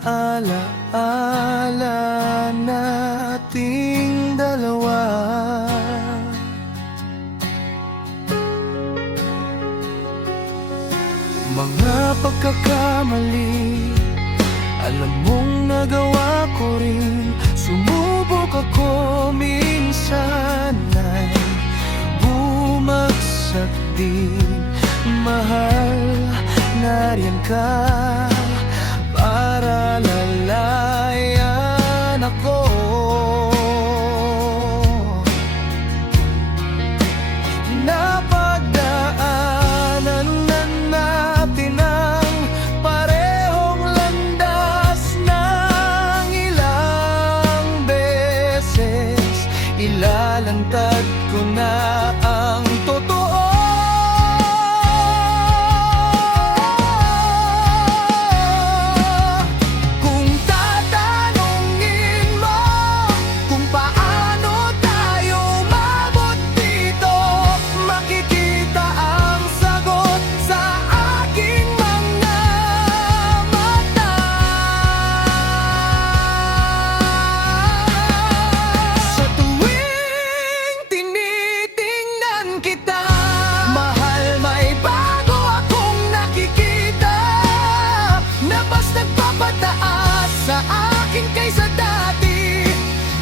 alaala nating dalawa. Mga pagkakamali, alam mong nagawa ko rin. Sumubok ako minsan ay bumagsak din. Mahal, nariyan ka para lalayan ako. Napagdaanan na natin ang parehong landas ng ilang beses. Ilalantad ko na ang totoo.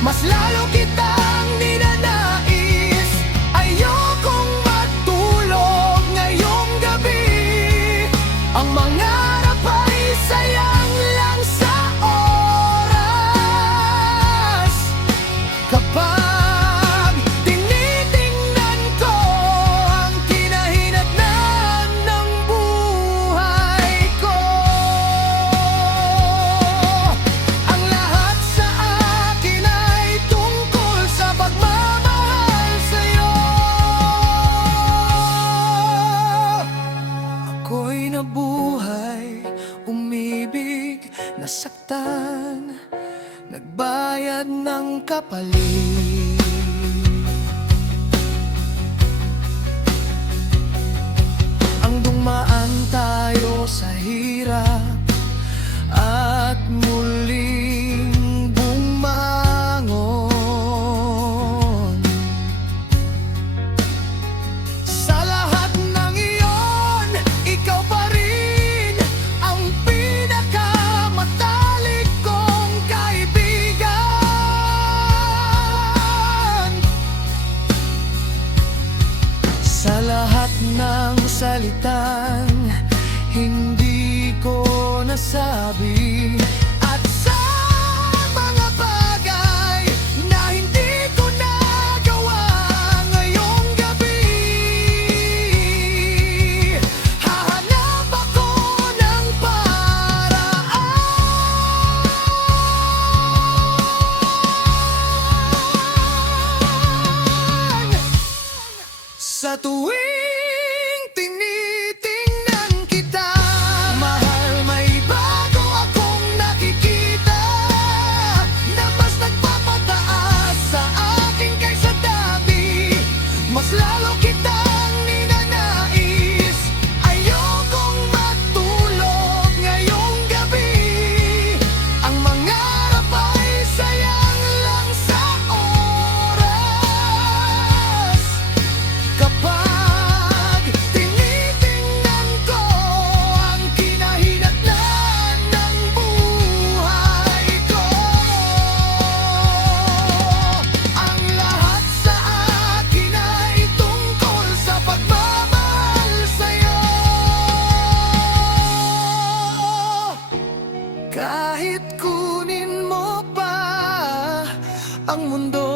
Mas lalo kitang ninanais. Ayokong matulog ngayong gabi. Ang mangarap ay sayang lang sa oras. Kapag tinitingnan ko ang kinahinatnan ng buhay ko, ang lahat sa akin ay tungkol sa pagmamahal sa'yo. Ako'y nabuhay, umibig, nasaktan, nagbayad ng kapalit. Ang dumaan tayo sa hirap at muling bumangon. Sa lahat ng iyon, ikaw pa rin ang pinakamatalik kong kaibigan. Sa lahat ng salitang hindi ko nasabi, at sa mga bagay na hindi ko nagawa ngayong gabi, hahanap ako ng paraan. Sa tuwing tinitingnan kita, mahal, may bago akong nakikita na mas nagpapataas sa akin kaysa dati. Mas lalo kitang ninanais. Ayokong matulog ngayong gabi. Ang mangarap ay sayang lang sa oras. Kapag tinitingnan ko ang kinahinatnan ng buhay ko, ang lahat sa akin ay tungkol sa pagmamahal sa'yo. Kahit kunin mo pa ang mundo